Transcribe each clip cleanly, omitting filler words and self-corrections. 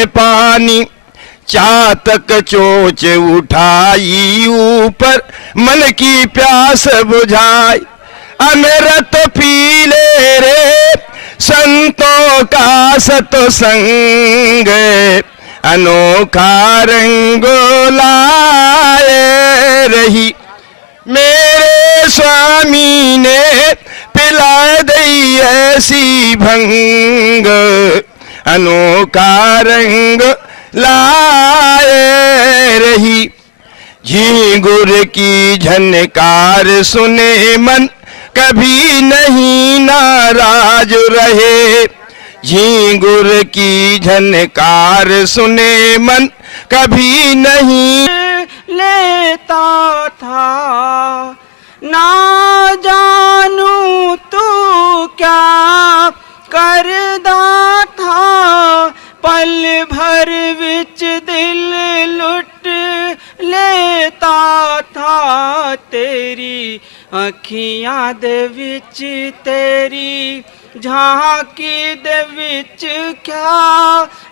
से पानी, चातक चोच उठाई ऊपर, मन की प्यास बुझाई। अमृत पी ले रे संतों का सत्संग, अनोखा रंग लाए रही। मेरे स्वामी ने पिला दी ऐसी भंग, अनोखा रंग लाए रही। झींगुर की झनकार सुने मन, कभी नहीं नाराज रहे। झींगुर की झनकार सुने मन, कभी नहीं लेता था। ना जानू तू क्या करदा था, पल भर विच दिल लुट लेता था। तेरी अखियां दे विच तेरी झांकी दे विच क्या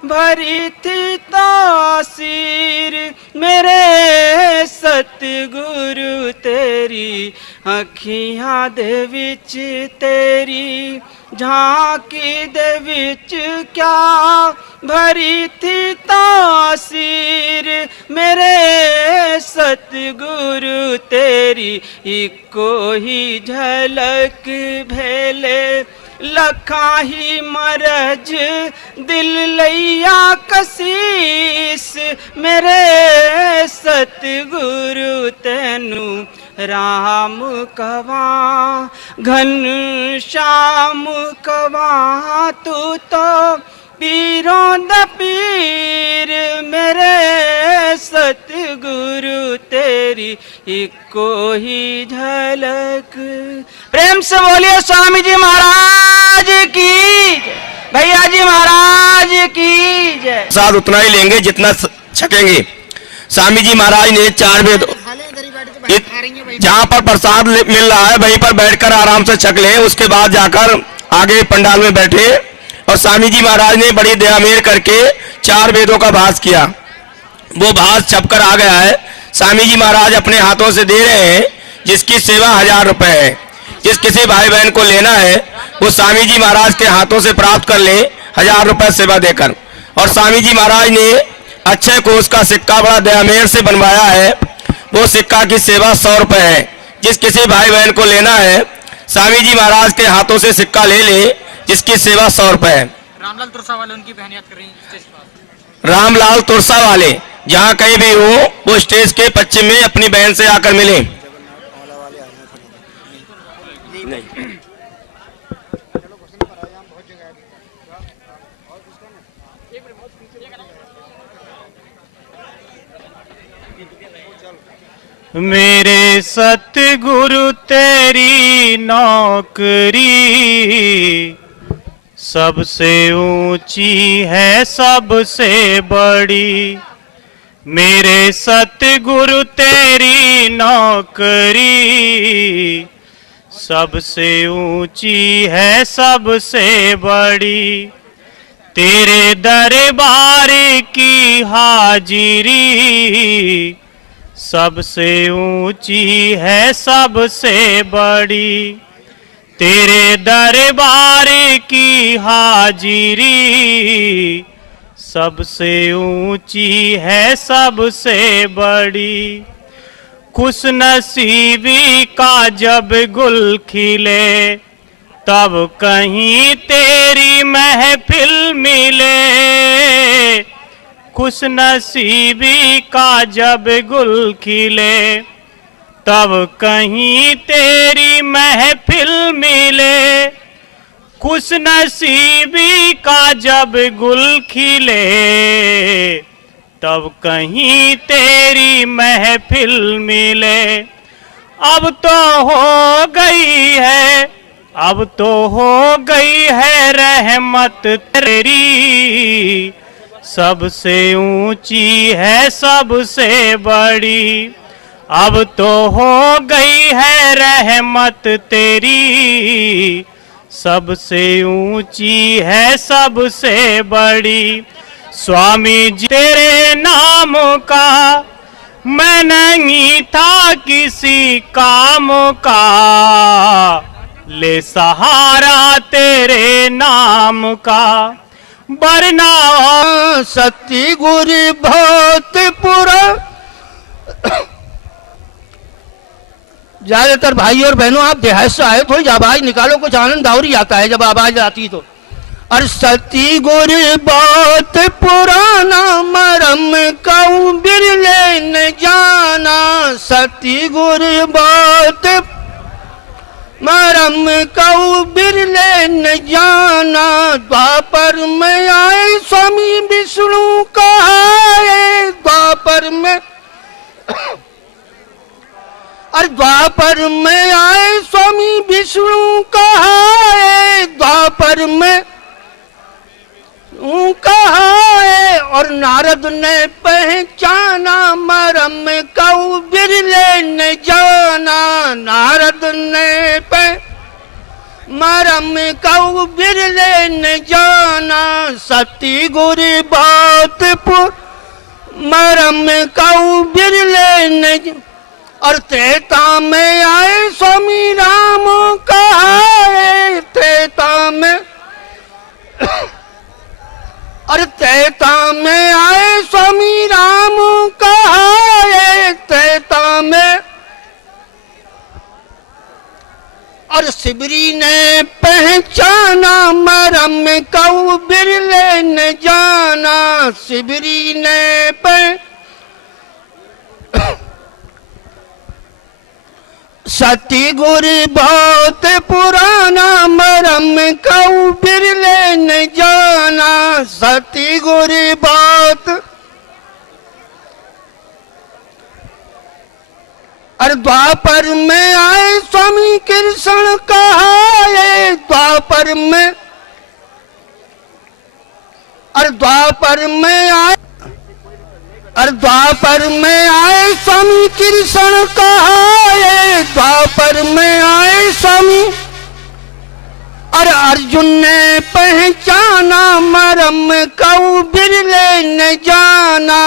भरी थी तासीर। मेरे सतगुरु तेरी अखियां दे विच तेरी झांकी दे विच क्या भरी थी तासीर। मेरे सतगुरु तेरी इको ही झलक भेले लखा ही मरज दिल लैया कसीस। मेरे सतगुरु तेनू राम कवा घन श्याम कवा, तू तो पीरों द पीर। मेरे सतगुरु तेरी इको ही झलक। प्रेम से बोलिए स्वामी जी महाराज की, भैया जी महाराज की जय। प्रसाद उतना ही लेंगे जितना छकेंगे। स्वामी जी महाराज ने 4 वेद, जहाँ पर प्रसाद मिल रहा है वहीं पर बैठकर आराम से छक ले। उसके बाद जाकर आगे पंडाल में बैठे और स्वामी जी महाराज ने बड़ी दया मेहर करके 4 वेदों का भास किया। वो भास छपकर आ गया है। स्वामी जी महाराज अपने हाथों से दे रहे हैं, जिसकी सेवा 1000 रुपए है। जिस किसी भाई बहन को लेना है वो स्वामी जी महाराज के हाथों से प्राप्त कर ले 1000 रुपए सेवा देकर। और स्वामी जी महाराज ने अक्षय कोष का सिक्का बड़ा दया मेहर से बनवाया है। वो सिक्का की सेवा 100 रुपए है। जिस किसी भाई बहन को लेना है स्वामी जी महाराज के हाथों से सिक्का ले ले, जिसकी सेवा 100 रुपए है। रामलाल तुरसा वाले उनकी बहन याद कर रही हैं। रामलाल तुरसा वाले जहाँ कहीं भी हो वो स्टेज के पश्चिम में अपनी बहन से आकर मिले। मेरे सतगुरु तेरी नौकरी सबसे ऊंची है सबसे बड़ी। मेरे सतगुरु तेरी नौकरी सबसे ऊंची है सबसे बड़ी। तेरे दरबार की हाजिरी सबसे ऊंची है सबसे बड़ी। तेरे दरबार की हाजिरी सबसे ऊंची है सबसे बड़ी। खुश नसीबी का जब गुल खिले तब कहीं तेरी महफिल मिले। खुश नसीबी का जब गुल खिले तब कहीं तेरी महफिल मिले। खुश नसीबी का जब गुल खिले तब कहीं तेरी महफिल मिले। अब तो हो गई है, अब तो हो गई है रहमत तेरी सबसे ऊंची है सबसे बड़ी। अब तो हो गई है रहमत तेरी सबसे ऊंची है सबसे बड़ी। स्वामी जी तेरे नाम का मैं नहीं था किसी काम का, ले सहारा तेरे नाम का, वरना सती गुरु बहुत पुरा। ज्यादातर भाई और बहनों आप देहात से आए, थोड़ी आवाज निकालो, कुछ आनंद और ही आता है जब आवाज आती तो। और सती गुरु बहुत पुराना मरम कऊ बिरले न जाना, सती गुरु बहुत मरम कऊ बिरले न जाना। द्वापर में आए स्वामी विष्णु कहाए, द्वापर में और द्वापर में आए स्वामी विष्णु कहाए, द्वापर में कहाए। और नारद ने पहचाना मरम कऊ बिरले न जाना, नारद ने मरम कऊ बिरले न जाना। सती गुरु बात पुर मरम कऊ बिरले न। और त्रेता में आए स्वामी राम कहाए, त्रेता में और त्रेता में आए स्वामी राम कहाए, त्रेता में। और शिवरी ने पहचाना मरम कऊ बिरले न जाना, शिवरी ने सती गुरु बहुत पुराना मरम कऊ बिरले न जाना, सती गुरु बहुत। और द्वापर में आए स्वामी कृष्ण कहाए, द्वापर में और द्वापर में आए। और द्वापर में आए स्वामी कृष्ण कहाए, द्वापर में आए स्वामी। और अर्जुन ने पहचाना मरम कऊ बिरले न जाना।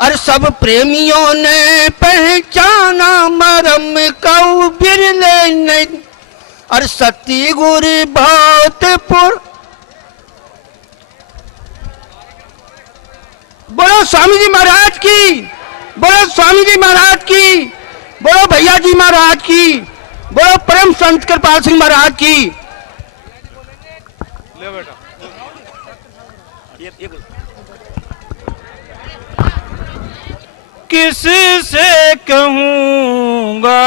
और सब प्रेमियों ने पहचाना मरम कऊ बिरले न। और सती गुरु बहुत पुर। बोलो स्वामी जी महाराज की, बोलो स्वामी जी महाराज की, बोलो भैया जी महाराज की, बोलो परम संत कृपाल सिंह महाराज की। ले बेटा किससे कहूँगा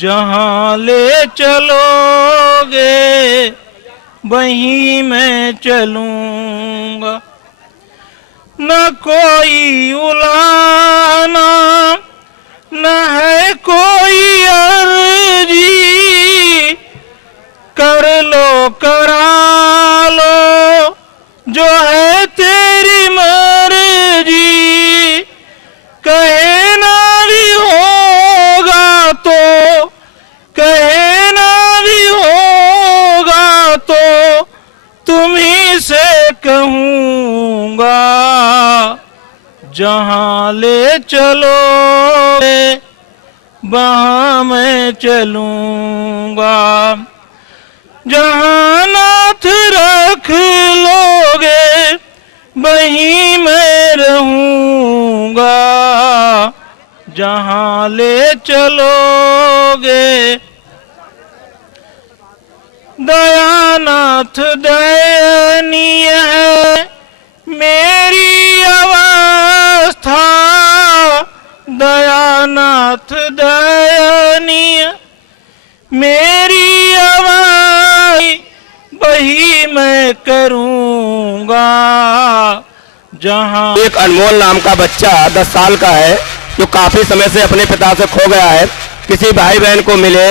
जहाँ ले चलोगे वहीं मैं चलूँगा, न कोई उलाना न है कोई अर्जी, कर लो करा लो जो है तेरी मर्जी। कहे ना भी होगा तो, कहे ना भी होगा तो तुम्ही से कहूँगा, जहाँ ले चलोगे वहाँ मैं चलूँगा, जहाँ नाथ रख लोगे वहीं मैं रहूँगा, जहाँ ले चलोगे। दयानाथ दयनीय है मेरी अवस्था, दयानाथ दयनीय मेरी अवस्था, वही मैं करूँगा जहाँ। एक अनमोल नाम का बच्चा 10 साल का है जो काफी समय से अपने पिता से खो गया है। किसी भाई बहन को मिले,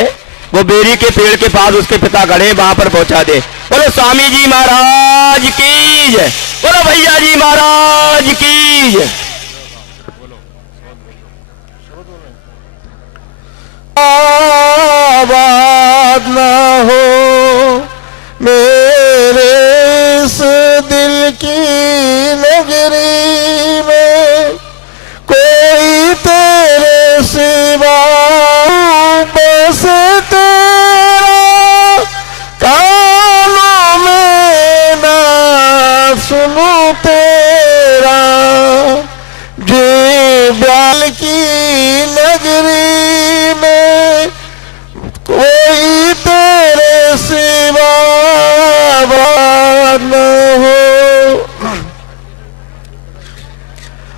वो बेरी के पेड़ के पास उसके पिता खड़े, वहां पर पहुंचा दे। बोलो स्वामी जी महाराज की जय, बोलो भैया जी महाराज की जय। आबाद न हो मेरे से सुनू तेरा जे ब्याल की नगरी में कोई तेरे सिवा न हो।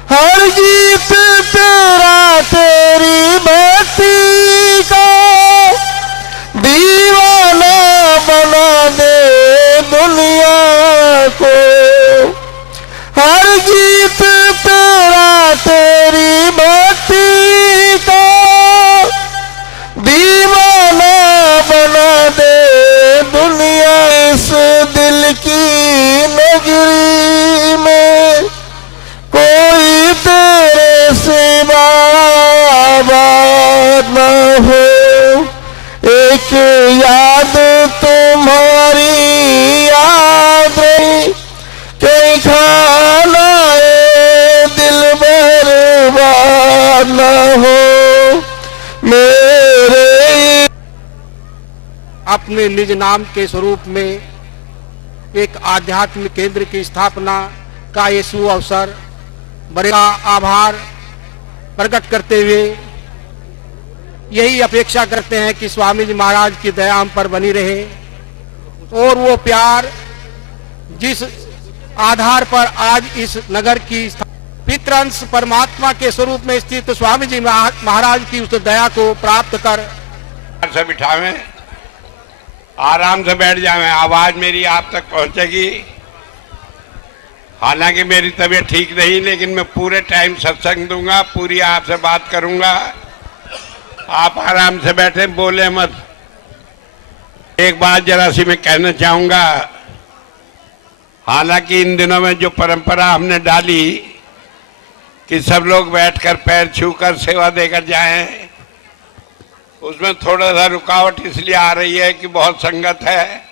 हर गीत तेरा तेरी भक्ति का दीवाना बना दे दुनिया को। हर गीत तेरा तेरी भक्ति का दीवाना बना दे दुनिया। इस दिल की नगरी में कोई तेरे सिवा न हो। एक याद तुम्हारी याद रही कहीं खाना दिल बर्बाद न हो मेरे। अपने निज नाम के स्वरूप में एक आध्यात्मिक केंद्र की स्थापना का ये सुअवसर बड़े आभार प्रकट करते हुए यही अपेक्षा करते हैं कि स्वामी जी महाराज की दया हम पर बनी रहे और वो प्यार जिस आधार पर आज इस नगर की पितृंश परमात्मा के स्वरूप में स्थित स्वामी जी महाराज की उस दया को प्राप्त कर से बिठावें, आराम से बैठ जावें, आवाज मेरी आप तक पहुंचेगी। हालांकि मेरी तबीयत ठीक नहीं, लेकिन मैं पूरे टाइम सत्संग दूंगा, पूरी आपसे बात करूंगा। आप आराम से बैठे, बोले मत। एक बात जरा सी मैं कहना चाहूंगा, हालांकि इन दिनों में जो परंपरा हमने डाली कि सब लोग बैठकर पैर छूकर सेवा देकर जाएं, उसमें थोड़ा सा रुकावट इसलिए आ रही है कि बहुत संगत है।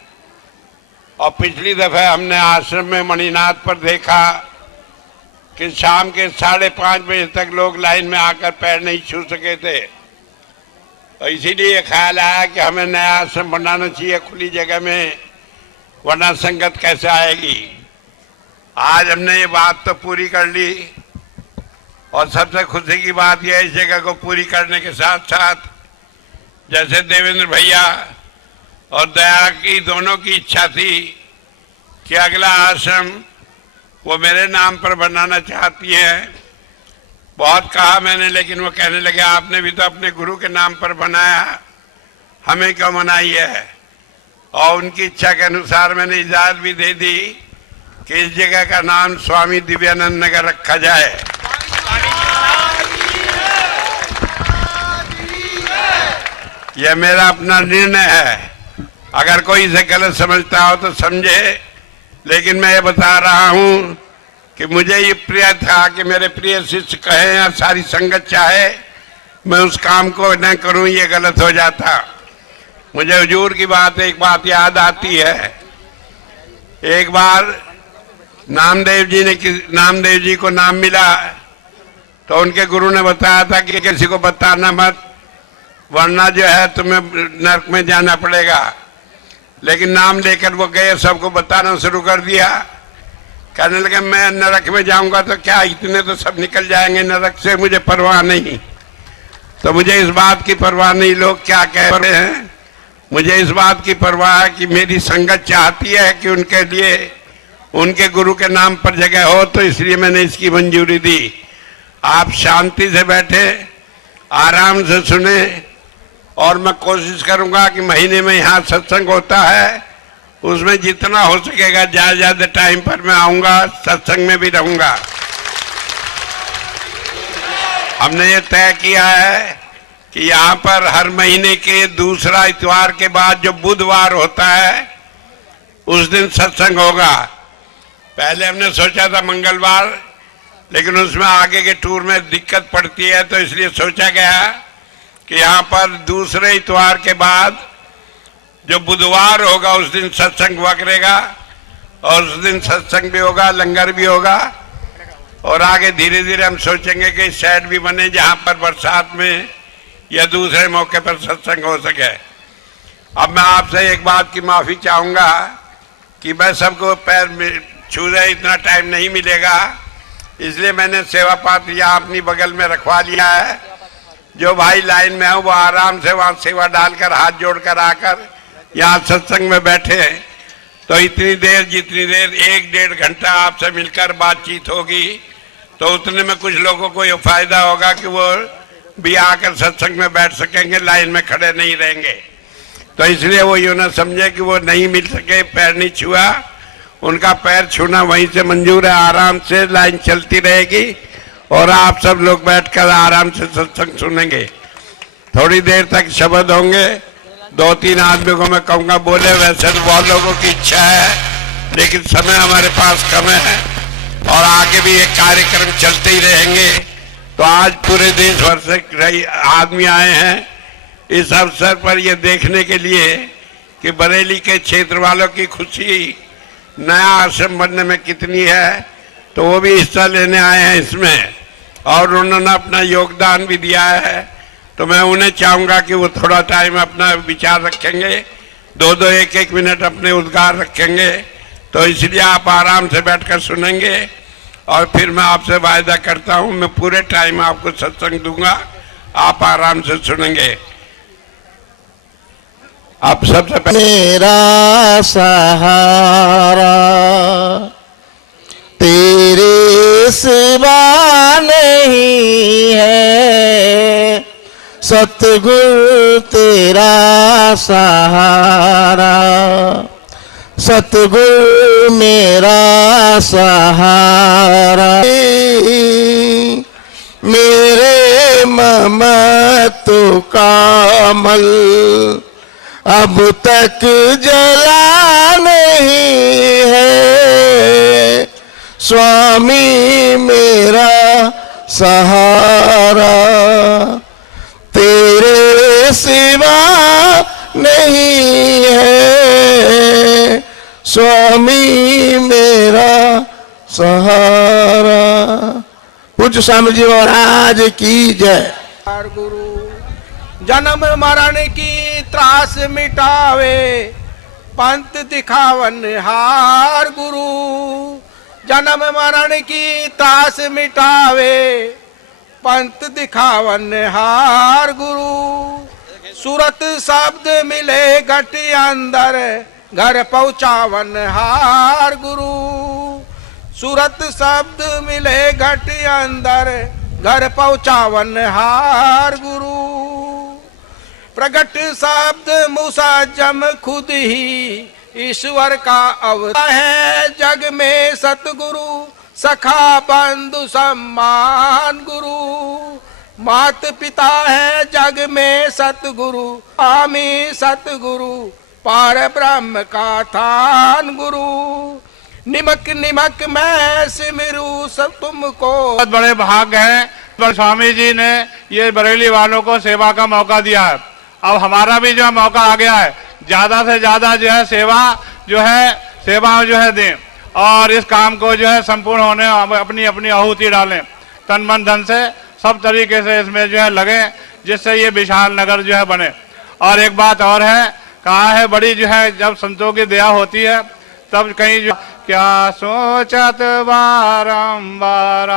और पिछली दफे हमने आश्रम में मणिनाथ पर देखा कि शाम के 5:30 बजे तक लोग लाइन में आकर पैर नहीं छू सके थे। तो इसीलिए ख्याल आया कि हमें नया आश्रम बनाना चाहिए खुली जगह में, वरना संगत कैसे आएगी। आज हमने ये बात तो पूरी कर ली और सबसे खुशी की बात यह है, इस जगह को पूरी करने के साथ साथ जैसे देवेंद्र भैया और दया की दोनों की इच्छा थी कि अगला आश्रम वो मेरे नाम पर बनाना चाहती है। बहुत कहा मैंने, लेकिन वो कहने लगे आपने भी तो अपने गुरु के नाम पर बनाया, हमें क्यों मनाई है। और उनकी इच्छा के अनुसार मैंने इजाजत भी दे दी कि इस जगह का नाम स्वामी दिव्यानंद नगर रखा जाए। यह मेरा अपना निर्णय है, अगर कोई इसे गलत समझता हो तो समझे, लेकिन मैं ये बता रहा हूं कि मुझे ये प्रिय था कि मेरे प्रिय शिष्य कहें या सारी संगत चाहे मैं उस काम को न करूं, ये गलत हो जाता। मुझे हुजूर की बात एक बात याद आती है। एक बार नामदेव जी को नाम मिला तो उनके गुरु ने बताया था कि किसी को बताना मत, वरना जो है तुम्हें नरक में जाना पड़ेगा। लेकिन नाम लेकर वो गए, सबको बताना शुरू कर दिया। कहने लगे मैं नरक में जाऊंगा तो क्या, इतने तो सब निकल जाएंगे नरक से, मुझे परवाह नहीं। तो मुझे इस बात की परवाह नहीं लोग क्या कह रहे हैं, मुझे इस बात की परवाह है कि मेरी संगत चाहती है कि उनके लिए उनके गुरु के नाम पर जगह हो, तो इसलिए मैंने इसकी मंजूरी दी। आप शांति से बैठे, आराम से सुने, और मैं कोशिश करूंगा कि महीने में यहाँ सत्संग होता है, उसमें जितना हो सकेगा ज्यादा टाइम पर मैं आऊंगा, सत्संग में भी रहूंगा। हमने ये तय किया है कि यहाँ पर हर महीने के दूसरा इतवार के बाद जो बुधवार होता है उस दिन सत्संग होगा। पहले हमने सोचा था मंगलवार, लेकिन उसमें आगे के टूर में दिक्कत पड़ती है, तो इसलिए सोचा गया कि यहाँ पर दूसरे इतवार के बाद जो बुधवार होगा उस दिन सत्संग हुआ करेगा, और उस दिन सत्संग भी होगा, लंगर भी होगा। और आगे धीरे धीरे हम सोचेंगे कि शेड भी बने जहाँ पर बरसात में या दूसरे मौके पर सत्संग हो सके। अब मैं आपसे एक बात की माफी चाहूंगा कि मैं सबको पैर छू रहे इतना टाइम नहीं मिलेगा, इसलिए मैंने सेवा पात्र यहाँ अपनी बगल में रखवा लिया है। जो भाई लाइन में है वो आराम से वहाँ सेवा डालकर हाथ जोड़कर आकर यहाँ सत्संग में बैठे। तो इतनी देर जितनी देर 1-1.5 घंटा आपसे मिलकर बातचीत होगी तो उतने में कुछ लोगों को ये फायदा होगा कि वो भी आकर सत्संग में बैठ सकेंगे, लाइन में खड़े नहीं रहेंगे। तो इसलिए वो यूँ ना समझे कि वो नहीं मिल सके, पैर नहीं छुआ, उनका पैर छूना वहीं से मंजूर है। आराम से लाइन चलती रहेगी और आप सब लोग बैठकर आराम से सत्संग सुनेंगे। थोड़ी देर तक शब्द होंगे, 2-3 आदमियों को मैं कहूँगा बोले, वैसे तो बहुत लोगों की इच्छा है लेकिन समय हमारे पास कम है और आगे भी ये कार्यक्रम चलते ही रहेंगे। तो आज पूरे देश भर से आदमी आए हैं इस अवसर पर ये देखने के लिए कि बरेली के क्षेत्र वालों की खुशी नया आश्रम बनने में कितनी है, तो वो भी हिस्सा लेने आए हैं इसमें और उन्होंने अपना योगदान भी दिया है। तो मैं उन्हें चाहूँगा कि वो थोड़ा टाइम अपना विचार रखेंगे, 2-2, 1-1 मिनट अपने उद्गार रखेंगे। तो इसलिए आप आराम से बैठकर सुनेंगे और फिर मैं आपसे वायदा करता हूँ मैं पूरे टाइम आपको सत्संग दूंगा, आप आराम से सुनेंगे। आप सबसे पहले मेरा सहारा तेरे सिवा नहीं है, सतगुरु तेरा सहारा, सतगुरु मेरा सहारा। मेरे ममत्व का मल अब तक जला नहीं है, स्वामी मेरा सहारा तेरे सिवा नहीं है, स्वामी मेरा सहारा। पूज्य स्वामी जी महाराज की जय। गुरु जन्म मरण की त्रास मिटावे, पंथ दिखावन हार गुरु। जन्म मरण की त्रास मिटावे, पंथ दिखावन हार गुरु। सूरत शब्द मिले घट अंदर, घर पहुँचावन हार गुरु। सूरत शब्द मिले घट अंदर, घर पहुँचावन हार गुरु। प्रगट शब्द मूसा जम खुद ही ईश्वर का अवतार है। जग में सतगुरु सखा बंधु सम्मान गुरु। मात पिता है जग में सतगुरु, स्वामी सतगुरु पार ब्रह्म का थान गुरु। निमक निमक मैं सिमरू सब तुमको। बहुत बड़े भाग हैं, स्वामी जी ने ये बरेली वालों को सेवा का मौका दिया है। अब हमारा भी जो है मौका आ गया है, ज्यादा से ज्यादा जो है सेवा जो है दें और इस काम को जो है संपूर्ण होने अपनी अपनी आहुति डालें, तन मन धन से सब तरीके से इसमें जो है लगे, जिससे ये विशाल नगर जो है बने। और एक बात और है, कहा है बड़ी जो है जब संतों की दया होती है तब कहीं जो क्या सोचत बारंबार,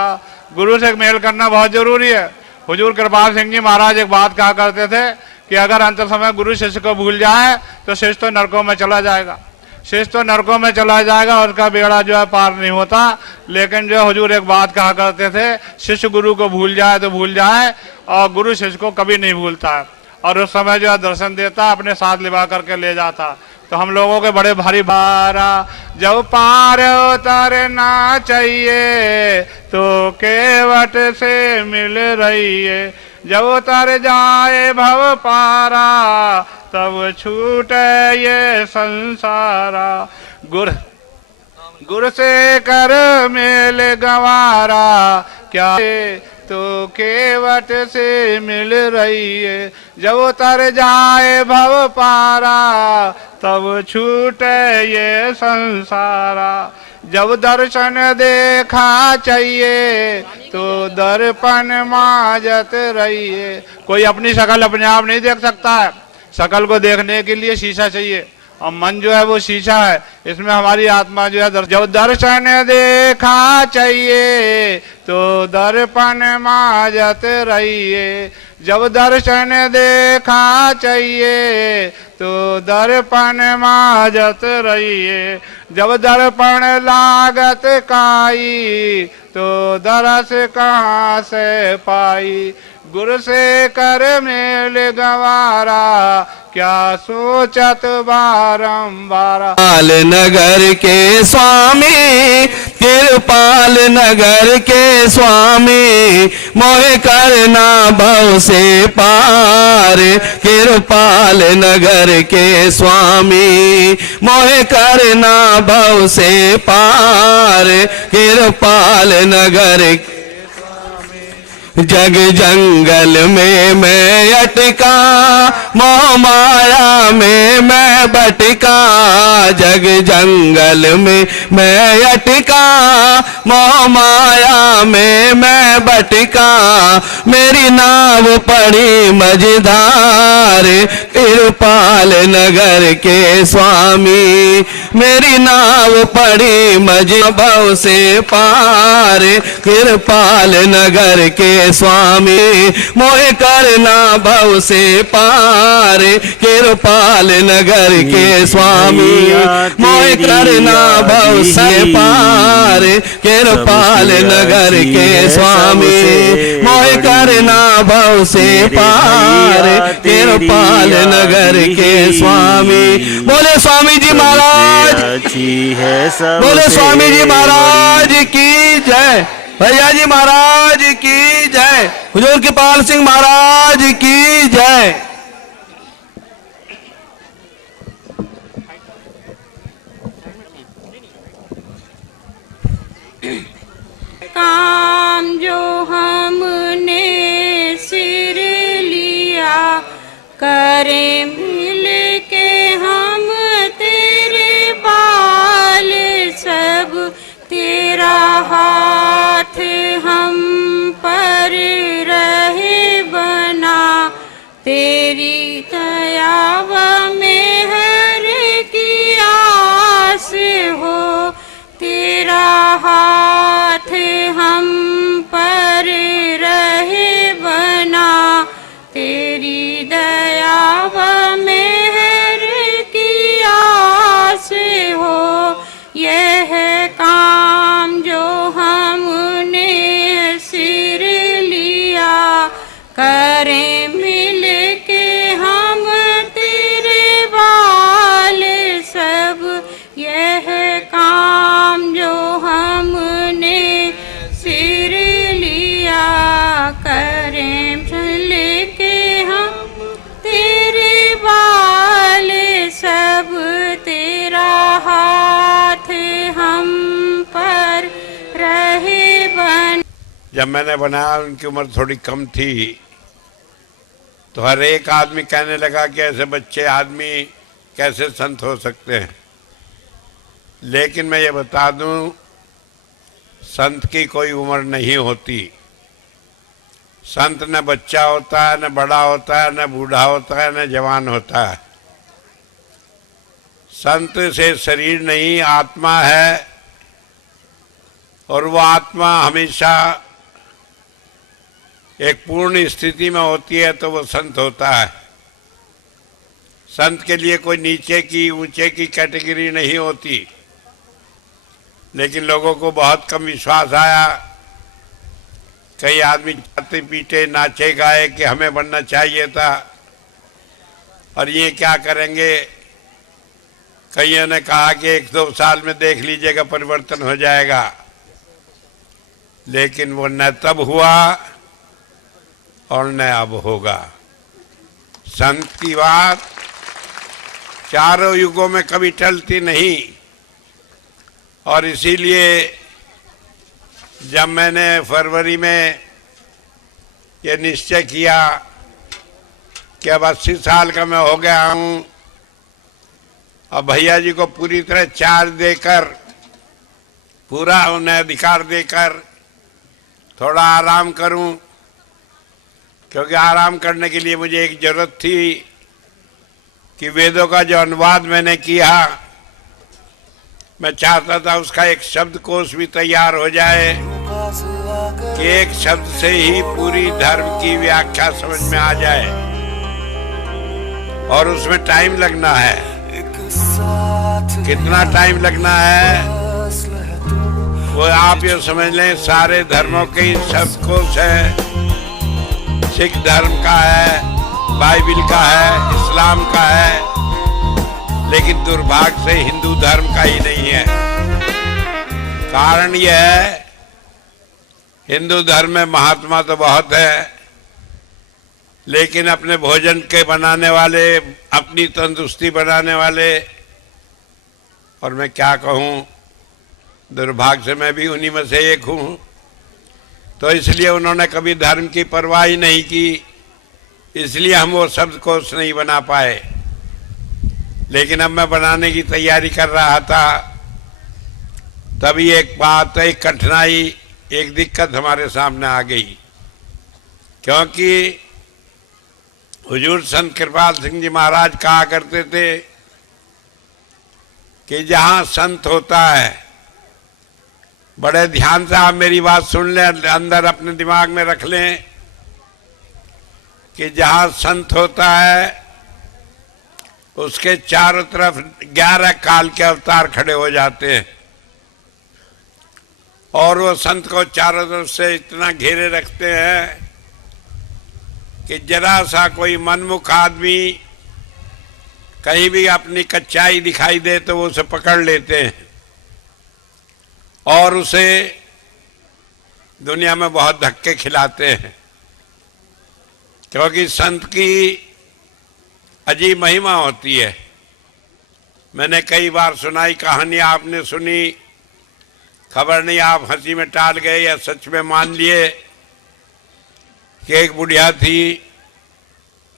गुरु से मेल करना बहुत जरूरी है। हुजूर कृपाल सिंह जी महाराज एक बात कहा करते थे कि अगर अंत समय गुरु शिष्य को भूल जाए तो शिष्य तो नरकों में चला जाएगा, शिष्य तो नरकों में चला जाएगा, उसका बेड़ा जो है पार नहीं होता। लेकिन जो हुजूर एक बात कहा करते थे, शिष्य गुरु को भूल जाए तो भूल जाए और गुरु शिष्य को कभी नहीं भूलता है। और उस समय जो है दर्शन देता, अपने साथ लिवा करके ले जाता। तो हम लोगों के बड़े भारी भारा जब पार उतरना चाहिए तो केवट से मिल रही है। जब उतर जाए भव पारा तब छूटे ये संसारा। गुर से कर मेल गवारा, क्या तो केवट से मिल रही है। जब उतर जाए भव पारा तब छूटे ये संसारा। जब दर्शन देखा चाहिए तो दर्पण माजत रहिए। कोई अपनी शक्ल अपने आप नहीं देख सकता है, शक्ल को देखने के लिए शीशा चाहिए। और मन जो है वो शीशा है, इसमें हमारी आत्मा जो है जब दर्शन देखा चाहिए तो दर्पण माजत रहिए, जब दर्शन देखा चाहिए तो दर्पण माजत रहिए, जब दर्पण लागत काई तो दरस कहाँ से पाई, गुरु से कर मेल गवारा क्या सोचत बारंबार। कृपाल नगर के स्वामी, कृपाल नगर के स्वामी, मोहे करना भव से पार, कृपाल नगर के स्वामी, मोहे करना भव से पार, कृपाल नगर। जग जंगल में मैं अटका, मोह माया में मैं भटका, जग जंगल में मैं अटका, मोह माया में मैं भटका, मेरी नाव पड़ी मझधार, कृपाल नगर के स्वामी, मेरी नाव पड़ी मझ भव से पार, कृपाल नगर के स्वामी, मोहे करना भव से पार, कृपाल नगर के स्वामी, मोहे करना भव से पार, कृपाल नगर के स्वामी, मोहे करना भव से पार, कृपाल नगर के स्वामी। बोले स्वामी जी महाराज, बोले स्वामी जी महाराज की जय, भैया जी महाराज की जय, हुजूर कृपाल सिंह महाराज की जय। काम जो हमने सिर लिया, करे मिल के हम तेरे बाल, सब तेरा हाथ हम पर रहे बना, तेरी दया व मेहर की आस हो, तेरा हाथ हम पर रहे बना, तेरी दया व मेहर की आस हो, यह काम जो हमने सिर लिया, करें मिल के हम तेरे बाल, सब यह काम जो हमने सिर लिया, करें मिल के हम तेरे बाल, सब तेरा हाथ हम पर रहे बन। जब मैंने बनाया उनकी उम्र थोड़ी कम थी, तो हर एक आदमी कहने लगा कि ऐसे बच्चे आदमी कैसे संत हो सकते हैं। लेकिन मैं ये बता दूं, संत की कोई उम्र नहीं होती। संत न बच्चा होता है, न बड़ा होता है, न बूढ़ा होता है, न जवान होता है। संत से शरीर नहीं, आत्मा है, और वो आत्मा हमेशा एक पूर्ण स्थिति में होती है तो वो संत होता है। संत के लिए कोई नीचे की ऊंचे की कैटेगरी नहीं होती। लेकिन लोगों को बहुत कम विश्वास आया। कई आदमी जाते पीटे नाचे गाए कि हमें बनना चाहिए था, और ये क्या करेंगे। कईयों ने कहा कि 1-2 साल में देख लीजिएगा परिवर्तन हो जाएगा, लेकिन वो न तब हुआ और न अब होगा। संत की बात चारों युगों में कभी टलती नहीं। और इसीलिए जब मैंने फरवरी में ये निश्चय किया कि अब 80 साल का मैं हो गया हूँ, अब भैया जी को पूरी तरह चार्ज देकर, पूरा उन्हें अधिकार देकर थोड़ा आराम करूं, क्योंकि आराम करने के लिए मुझे एक जरूरत थी कि वेदों का जो अनुवाद मैंने किया, मैं चाहता था उसका एक शब्दकोश भी तैयार हो जाए कि एक शब्द से ही पूरी धर्म की व्याख्या समझ में आ जाए, और उसमें टाइम लगना है। कितना टाइम लगना है वो आप ये समझ लें, सारे धर्मों के शब्दकोश है। सिख धर्म का है, बाइबिल का है, इस्लाम का है, लेकिन दुर्भाग्य से हिंदू धर्म का ही नहीं है। कारण यह है, हिंदू धर्म में महात्मा तो बहुत है, लेकिन अपने भोजन के बनाने वाले, अपनी तंदुरुस्ती बनाने वाले, और मैं क्या कहूँ, दुर्भाग्य से मैं भी उन्हीं में से एक हूँ। तो इसलिए उन्होंने कभी धर्म की परवाह ही नहीं की, इसलिए हम वो शब्दकोश नहीं बना पाए। लेकिन अब मैं बनाने की तैयारी कर रहा था, तभी एक बात, एक कठिनाई, एक दिक्कत हमारे सामने आ गई। क्योंकि हुजूर संत कृपाल सिंह जी महाराज कहा करते थे कि जहां संत होता है, बड़े ध्यान से आप मेरी बात सुन लें, अंदर अपने दिमाग में रख लें कि जहां संत होता है उसके चारों तरफ 11 काल के अवतार खड़े हो जाते हैं, और वो संत को चारों तरफ से इतना घेरे रखते हैं कि जरा सा कोई मनमुख आदमी कहीं भी अपनी कच्चाई दिखाई दे तो वो उसे पकड़ लेते हैं और उसे दुनिया में बहुत धक्के खिलाते हैं। क्योंकि संत की अजीब महिमा होती है। मैंने कई बार सुनाई कहानी, आपने सुनी, खबर नहीं आप हंसी में टाल गए या सच में मान लिए, कि एक बुढ़िया थी,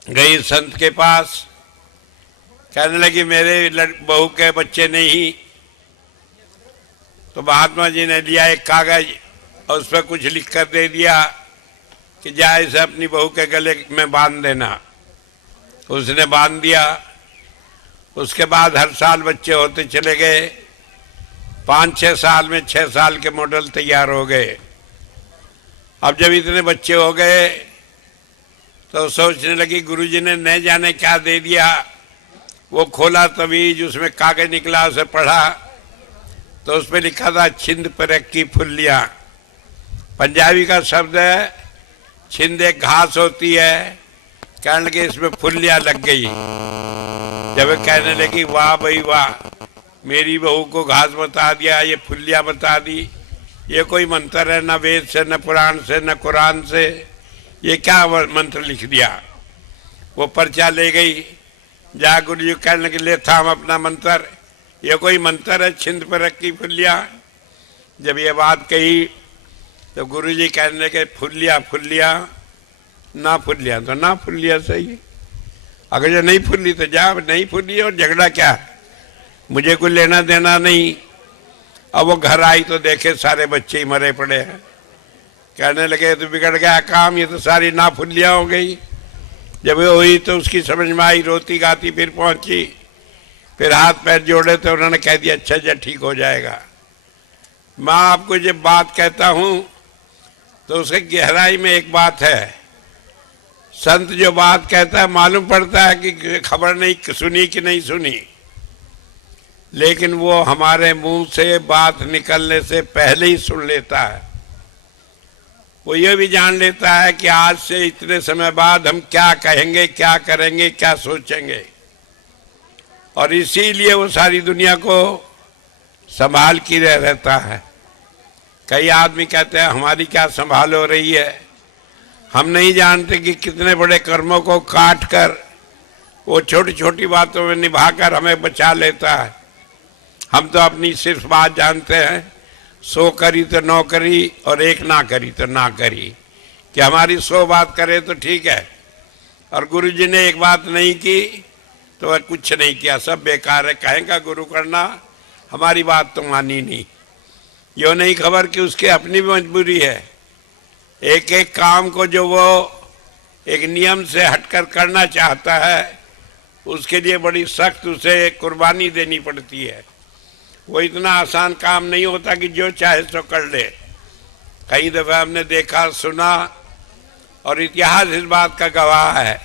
गई संत के पास, कहने लगी मेरे बहू के बच्चे नहीं। तो महात्मा जी ने लिया एक कागज और उस पर कुछ लिख कर दे दिया कि जा इसे अपनी बहू के गले में बांध देना। उसने बांध दिया। उसके बाद हर साल बच्चे होते चले गए। 5-6 साल में 6 साल के मॉडल तैयार हो गए। अब जब इतने बच्चे हो गए तो सोचने लगी गुरुजी ने न जाने क्या दे दिया। वो खोला तवीज, उसमें कागज निकला, उसे पढ़ा तो उस पर लिखा था छिंद परक की फुल्लियाँ। पंजाबी का शब्द है, छिंद एक घास होती है, कहने लगे इसमें फुल्लियाँ लग गई। जब कहने लगी वाह भाई वाह, मेरी बहू को घास बता दिया, ये फुल्लियाँ बता दी, ये कोई मंत्र है? न वेद से, न पुराण से, न कुरान से, ये क्या मंत्र लिख दिया। वो पर्चा ले गई, जा गुरु जी कहने लगे ले थाम अपना मंत्र, ये कोई मंत्र है छिंद पर रखी फुल्लियाँ। जब ये बात कही तो गुरु जी कहने लगे फुल्लियाँ फुल्लियाँ, ना फुल्लियाँ तो ना फुल्लियाँ सही, अगर जो नहीं फुल्ली तो जा, नहीं फुल्ली और झगड़ा क्या, मुझे कोई लेना देना नहीं। अब वो घर आई तो देखे सारे बच्चे ही मरे पड़े हैं। कहने लगे तो बिगड़ गया काम, ये तो सारी ना फुल्लियाँ हो गई। जब ये हुई तो उसकी समझ में आई, रोती गाती फिर पहुंची, फिर हाथ पैर जोड़े तो उन्होंने कह दिया अच्छा अच्छा ठीक हो जाएगा। मैं आपको जब बात कहता हूं तो उसके गहराई में एक बात है। संत जो बात कहता है मालूम पड़ता है कि खबर नहीं सुनी कि नहीं सुनी, लेकिन वो हमारे मुंह से बात निकलने से पहले ही सुन लेता है। वो ये भी जान लेता है कि आज से इतने समय बाद हम क्या कहेंगे, क्या करेंगे, क्या सोचेंगे, और इसीलिए वो सारी दुनिया को संभाल के रहता है। कई आदमी कहते हैं हमारी क्या संभाल हो रही है। हम नहीं जानते कि कितने बड़े कर्मों को काट कर वो छोटी छोटी बातों में निभाकर हमें बचा लेता है। हम तो अपनी सिर्फ बात जानते हैं, 100 करी तो 9 करी और 1 ना करी तो ना करी, कि हमारी 100 बात करे तो ठीक है, और गुरु जी ने एक बात नहीं की तो वह कुछ नहीं किया, सब बेकार है। कहेगा गुरु करना, हमारी बात तो मानी नहीं। यो नहीं खबर कि उसकी अपनी भी मजबूरी है। एक एक काम को जो वो एक नियम से हटकर करना चाहता है, उसके लिए बड़ी सख्त उसे कुर्बानी देनी पड़ती है। वो इतना आसान काम नहीं होता कि जो चाहे सो कर ले। कई दफा हमने देखा, सुना, और इतिहास इस बात का गवाह है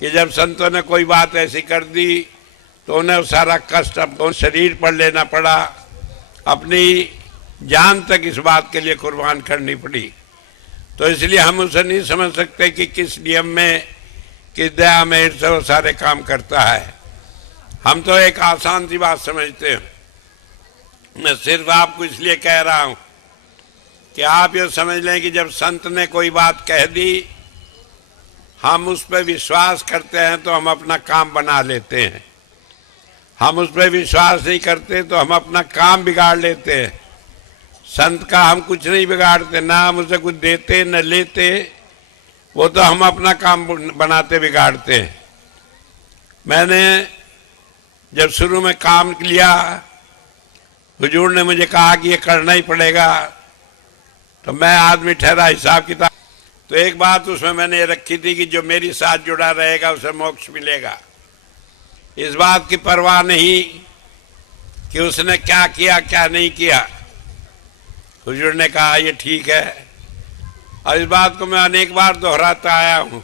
कि जब संतों ने कोई बात ऐसी कर दी तो उन्हें सारा कष्ट अपने शरीर पर लेना पड़ा, अपनी जान तक इस बात के लिए कुर्बान करनी पड़ी। तो इसलिए हम उसे नहीं समझ सकते कि किस नियम में, किस दया में से वो सारे काम करता है। हम तो एक आसान सी बात समझते हैं। मैं सिर्फ आपको इसलिए कह रहा हूं कि आप ये समझ लें कि जब संत ने कोई बात कह दी, हम उस पर विश्वास करते हैं तो हम अपना काम बना लेते हैं। हम उस पर विश्वास नहीं करते तो हम अपना काम बिगाड़ लेते हैं। संत का हम कुछ नहीं बिगाड़ते, ना हम उसे कुछ देते न लेते, वो तो हम अपना काम बनाते बिगाड़ते हैं। मैंने जब शुरू में काम लिया, हुजूर ने मुझे कहा कि ये करना ही पड़ेगा, तो मैं आदमी ठहरा हिसाब किताब। तो एक बात उसमें मैंने ये रखी थी कि जो मेरी साथ जुड़ा रहेगा उसे मोक्ष मिलेगा। इस बात की परवाह नहीं कि उसने क्या किया क्या नहीं किया। हुजूर ने कहा ये ठीक है, और इस बात को मैं अनेक बार दोहराता आया हूँ।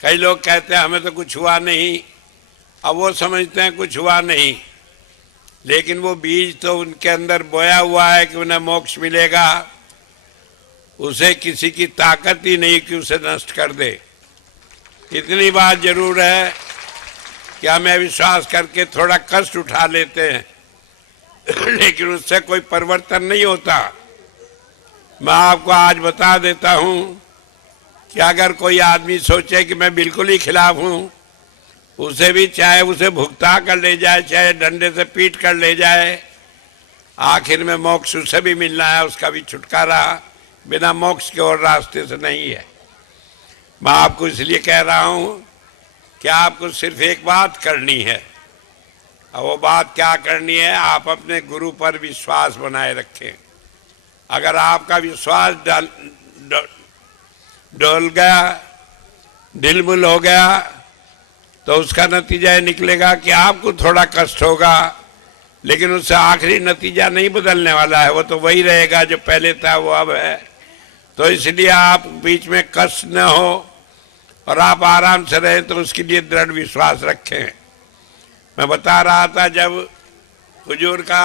कई लोग कहते हैं हमें तो कुछ हुआ नहीं, अब वो समझते हैं कुछ हुआ नहीं, लेकिन वो बीज तो उनके अंदर बोया हुआ है कि उन्हें मोक्ष मिलेगा। उसे किसी की ताकत ही नहीं कि उसे नष्ट कर दे। इतनी बात जरूर है कि हमें विश्वास करके थोड़ा कष्ट उठा लेते हैं, लेकिन उससे कोई परिवर्तन नहीं होता। मैं आपको आज बता देता हूं कि अगर कोई आदमी सोचे कि मैं बिल्कुल ही खिलाफ हूं, उसे भी चाहे उसे भुगता कर ले जाए, चाहे डंडे से पीट कर ले जाए, आखिर में मोक्ष उसे भी मिलना है, उसका भी छुटकारा बिना मोक्ष के और रास्ते से नहीं है। मैं आपको इसलिए कह रहा हूं कि आपको सिर्फ एक बात करनी है, और वो बात क्या करनी है, आप अपने गुरु पर विश्वास बनाए रखें। अगर आपका विश्वास डोल गया, ढिलमुल हो गया, तो उसका नतीजा ये निकलेगा कि आपको थोड़ा कष्ट होगा, लेकिन उससे आखिरी नतीजा नहीं बदलने वाला है। वो तो वही रहेगा जो पहले था, वो अब है। तो इसलिए आप बीच में कष्ट न हो और आप आराम से रहें, तो उसके लिए दृढ़ विश्वास रखें। मैं बता रहा था, जब हुजूर का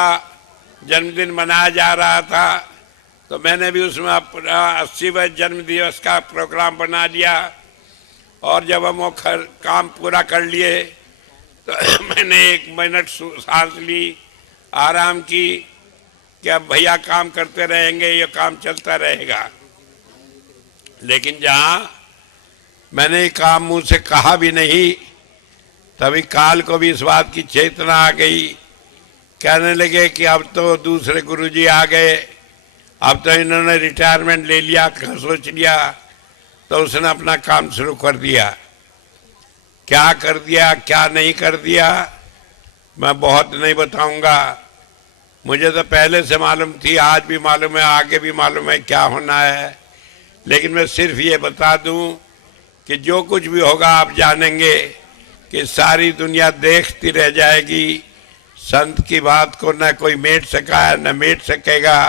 जन्मदिन मनाया जा रहा था, तो मैंने भी उसमें अपना 80वें जन्म दिवस का प्रोग्राम बना लिया, और जब हम वो काम पूरा कर लिए तो मैंने 1 मिनट सांस ली, आराम की कि अब भैया काम करते रहेंगे, ये काम चलता रहेगा। लेकिन जहां मैंने काम मुंह से कहा भी नहीं, तभी काल को भी इस बात की चेतना आ गई। कहने लगे कि अब तो दूसरे गुरुजी आ गए, अब तो इन्होंने रिटायरमेंट ले लिया, सोच लिया। तो उसने अपना काम शुरू कर दिया। क्या कर दिया क्या नहीं कर दिया मैं बहुत नहीं बताऊंगा। मुझे तो पहले से मालूम थी, आज भी मालूम है, आगे भी मालूम है क्या होना है। लेकिन मैं सिर्फ ये बता दूं कि जो कुछ भी होगा आप जानेंगे कि सारी दुनिया देखती रह जाएगी। संत की बात को न कोई मेट सका है न मेट सकेगा।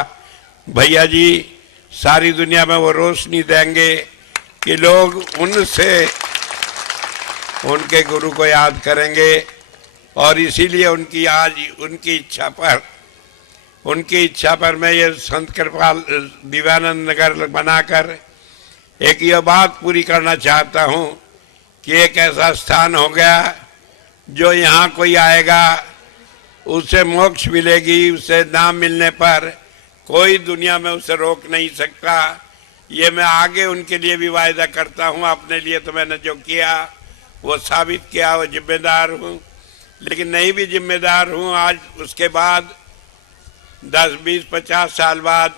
भैया जी सारी दुनिया में वो रोशनी देंगे कि लोग उनसे उनके गुरु को याद करेंगे। और इसीलिए उनकी आज उनकी इच्छा पर मैं ये संत कृपाल दिव्यानंद नगर बनाकर एक ये बात पूरी करना चाहता हूँ कि एक ऐसा स्थान हो गया जो यहाँ कोई आएगा उसे मोक्ष मिलेगी। उसे नाम मिलने पर कोई दुनिया में उसे रोक नहीं सकता। ये मैं आगे उनके लिए भी वायदा करता हूँ। अपने लिए तो मैंने जो किया वो साबित किया, वो जिम्मेदार हूँ। लेकिन नहीं भी जिम्मेदार हूँ आज, उसके बाद 10, 20, 50 साल बाद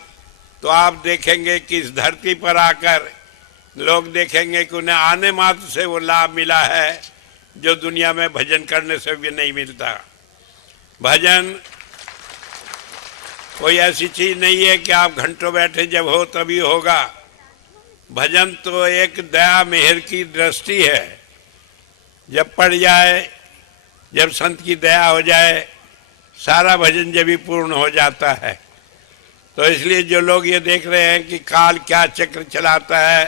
तो आप देखेंगे कि इस धरती पर आकर लोग देखेंगे कि उन्हें आने मात्र से वो लाभ मिला है जो दुनिया में भजन करने से भी नहीं मिलता। भजन कोई ऐसी चीज नहीं है कि आप घंटों बैठे जब हो तभी होगा। भजन तो एक दया मेहर की दृष्टि है। जब पड़ जाए, जब संत की दया हो जाए, सारा भजन जब भी पूर्ण हो जाता है। तो इसलिए जो लोग ये देख रहे हैं कि काल क्या चक्र चलाता है,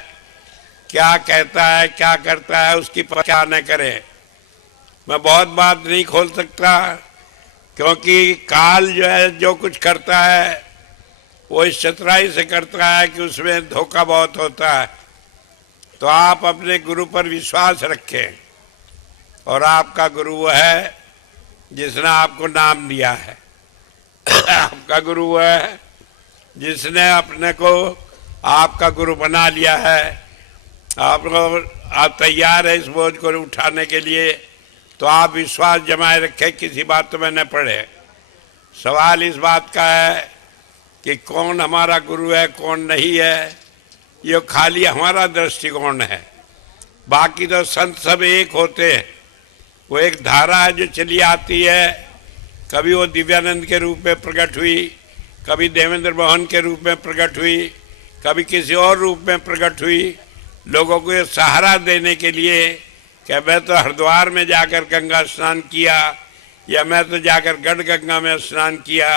क्या कहता है, क्या करता है, उसकी क्या न करें। मैं बहुत बात नहीं खोल सकता, क्योंकि काल जो है जो कुछ करता है वो इस चतुराई से करता है कि उसमें धोखा बहुत होता है। तो आप अपने गुरु पर विश्वास रखें, और आपका गुरु वो है जिसने आपको नाम दिया है। आपका गुरु वो है जिसने अपने को आपका गुरु बना लिया है। आप तैयार है इस बोझ को उठाने के लिए, तो आप विश्वास जमाए रखें, किसी बात में न पड़े। सवाल इस बात का है कि कौन हमारा गुरु है, कौन नहीं है, ये खाली हमारा दृष्टिकोण है। बाकी तो संत सब एक होते हैं। वो एक धारा है जो चली आती है, कभी वो दिव्यानंद के रूप में प्रकट हुई, कभी देवेंद्र मोहन के रूप में प्रकट हुई, कभी किसी और रूप में प्रकट हुई, लोगों को ये सहारा देने के लिए कि मैं तो हरिद्वार में जाकर गंगा स्नान किया, या मैं तो जाकर गढ़ गंगा में स्नान किया,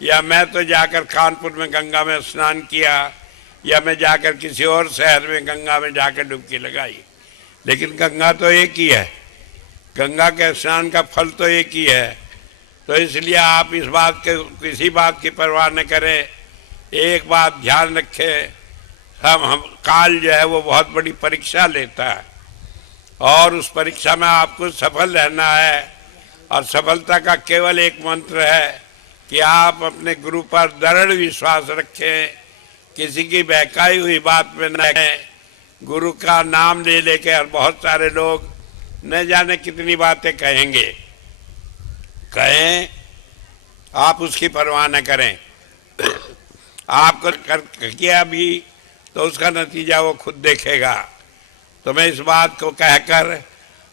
या मैं तो जाकर कानपुर में गंगा में स्नान किया, या मैं जाकर किसी और शहर में गंगा में जाकर डुबकी लगाई। लेकिन गंगा तो एक ही है, गंगा के स्नान का फल तो एक ही है। तो इसलिए आप इस बात के किसी बात की परवाह न करें। एक बात ध्यान रखें, हम काल जो है वो बहुत बड़ी परीक्षा लेता है, और उस परीक्षा में आपको सफल रहना है। और सफलता का केवल एक मंत्र है कि आप अपने गुरु पर दृढ़ विश्वास रखें, किसी की बहकाई हुई बात में न रहें। गुरु का नाम ले लेके और बहुत सारे लोग न जाने कितनी बातें कहेंगे, कहें, आप उसकी परवाह न करें। आपको किया भी तो उसका नतीजा वो खुद देखेगा। तो मैं इस बात को कहकर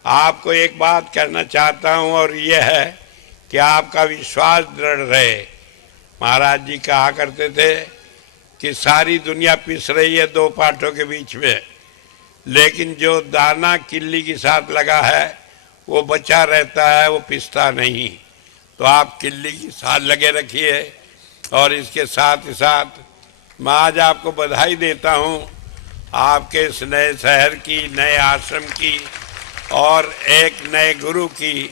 आपको एक बात कहना चाहता हूँ, और ये है कि आपका विश्वास दृढ़ रहे। महाराज जी कहा करते थे कि सारी दुनिया पिस रही है दो पाटों के बीच में, लेकिन जो दाना किल्ली के साथ लगा है वो बचा रहता है, वो पिसता नहीं। तो आप किल्ली के साथ लगे रखिए। और इसके साथ ही साथ मैं आज आपको बधाई देता हूँ आपके इस नए शहर की, नए आश्रम की, और एक नए गुरु की,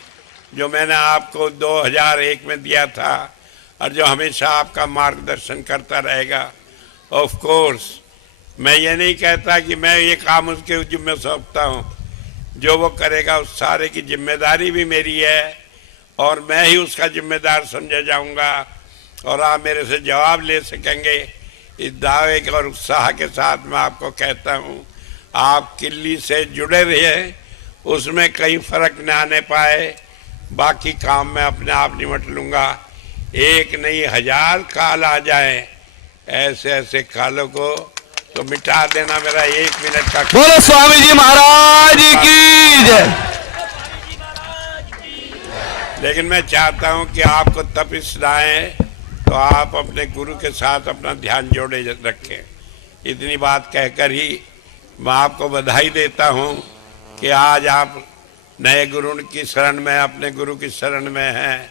जो मैंने आपको 2001 में दिया था, और जो हमेशा आपका मार्गदर्शन करता रहेगा। ऑफ कोर्स मैं ये नहीं कहता कि मैं ये काम उसके जिम्मे सौंपता हूँ, जो वो करेगा उस सारे की जिम्मेदारी भी मेरी है, और मैं ही उसका जिम्मेदार समझा जाऊंगा। और आप मेरे से जवाब ले सकेंगे, इस दावे के और उत्साह के साथ मैं आपको कहता हूँ, आप किल्ली से जुड़े रहिए, उसमें कहीं फर्क न आने पाए, बाकी काम मैं अपने आप निपट लूँगा। एक नहीं 1000 काल आ जाए, ऐसे ऐसे कालों को तो मिटा देना मेरा 1 मिनट का। बोलो स्वामी जी महाराज की जय। लेकिन मैं चाहता हूं कि आपको तपिस्नाएं तो आप अपने गुरु के साथ अपना ध्यान जोड़े रखें। इतनी बात कहकर ही मैं आपको बधाई देता हूं कि आज आप नए गुरु की शरण में, अपने गुरु की शरण में हैं,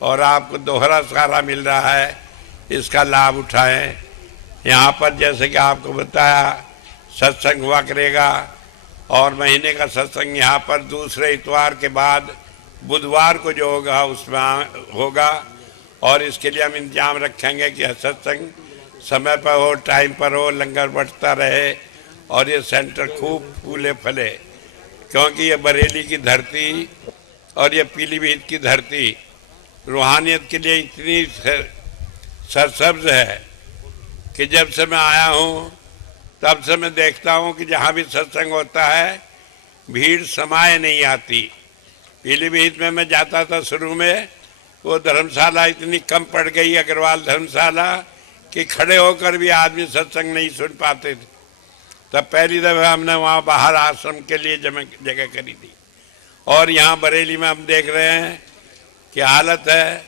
और आपको दोहरा सहारा मिल रहा है, इसका लाभ उठाएं। यहाँ पर जैसे कि आपको बताया सत्संग हुआ करेगा, और महीने का सत्संग यहाँ पर दूसरे इतवार के बाद बुधवार को जो होगा उसमें होगा। और इसके लिए हम इंतजाम रखेंगे कि सत्संग समय पर हो, टाइम पर हो, लंगर बढ़ता रहे, और ये सेंटर खूब फूले फले, क्योंकि ये बरेली की धरती और ये पीलीभीत की धरती रूहानियत के लिए इतनी सरसब्ज है कि जब से मैं आया हूँ तब से मैं देखता हूँ कि जहाँ भी सत्संग होता है भीड़ समाये नहीं आती। पीलीभीत में मैं जाता था शुरू में, वो धर्मशाला इतनी कम पड़ गई, अग्रवाल धर्मशाला, कि खड़े होकर भी आदमी सत्संग नहीं सुन पाते थे। तब पहली दफा हमने वहाँ बाहर आश्रम के लिए जगह करी थी। और यहाँ बरेली में हम देख रहे हैं कि हालत है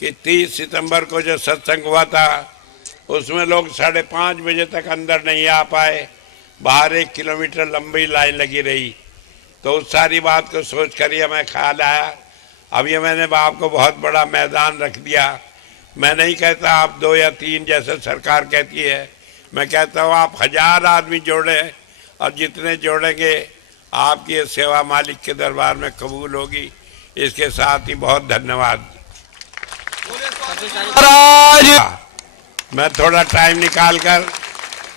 कि 30 सितंबर को जो सत्संग हुआ था उसमें लोग 5:30 बजे तक अंदर नहीं आ पाए, बाहर 1 किलोमीटर लंबी लाइन लगी रही। तो उस सारी बात को सोच कर ये मैं ख्याल आया। अब ये मैंने बाप को बहुत बड़ा मैदान रख दिया। मैं नहीं कहता आप 2 या 3 जैसे सरकार कहती है, मैं कहता हूँ आप 1000 आदमी जोड़े और जितने जोड़ेंगे आपकी ये सेवा मालिक के दरबार में कबूल होगी। इसके साथ ही बहुत धन्यवाद। महाराज मैं थोड़ा टाइम निकाल कर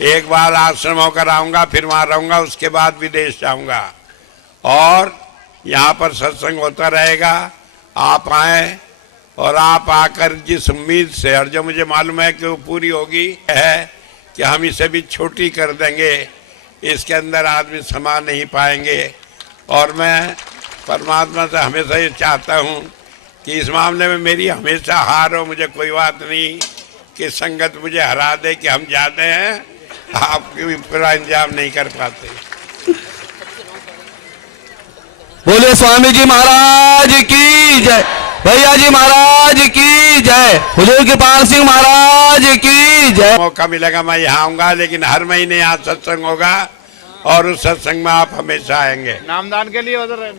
एक बार आश्रम होकर आऊंगा, फिर वहां रहूंगा, उसके बाद विदेश जाऊंगा और यहाँ पर सत्संग होता रहेगा। आप आए और आप आकर जिस उम्मीद से, और जो मुझे मालूम है कि वो पूरी होगी, है कि हम इसे भी छोटी कर देंगे, इसके अंदर आदमी समा नहीं पाएंगे। और मैं परमात्मा से हमेशा ये चाहता हूँ कि इस मामले में मेरी हमेशा हार हो, मुझे कोई बात नहीं कि संगत मुझे हरा दे कि हम जाते हैं, आपकी भी पूरा इंतजाम नहीं कर पाते। बोले स्वामी जी महाराज की जय, भैया जी महाराज की जय, हुजूर कृपाल सिंह महाराज की जय। मौका मिलेगा मैं यहाँ आऊंगा, लेकिन हर महीने यहाँ सत्संग होगा और उस सत्संग में आप हमेशा आएंगे। नामदान के लिए उधर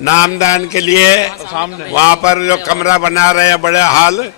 नामदान के लिए सामने वहाँ पर जो कमरा बना रहे हैं बड़े हॉल,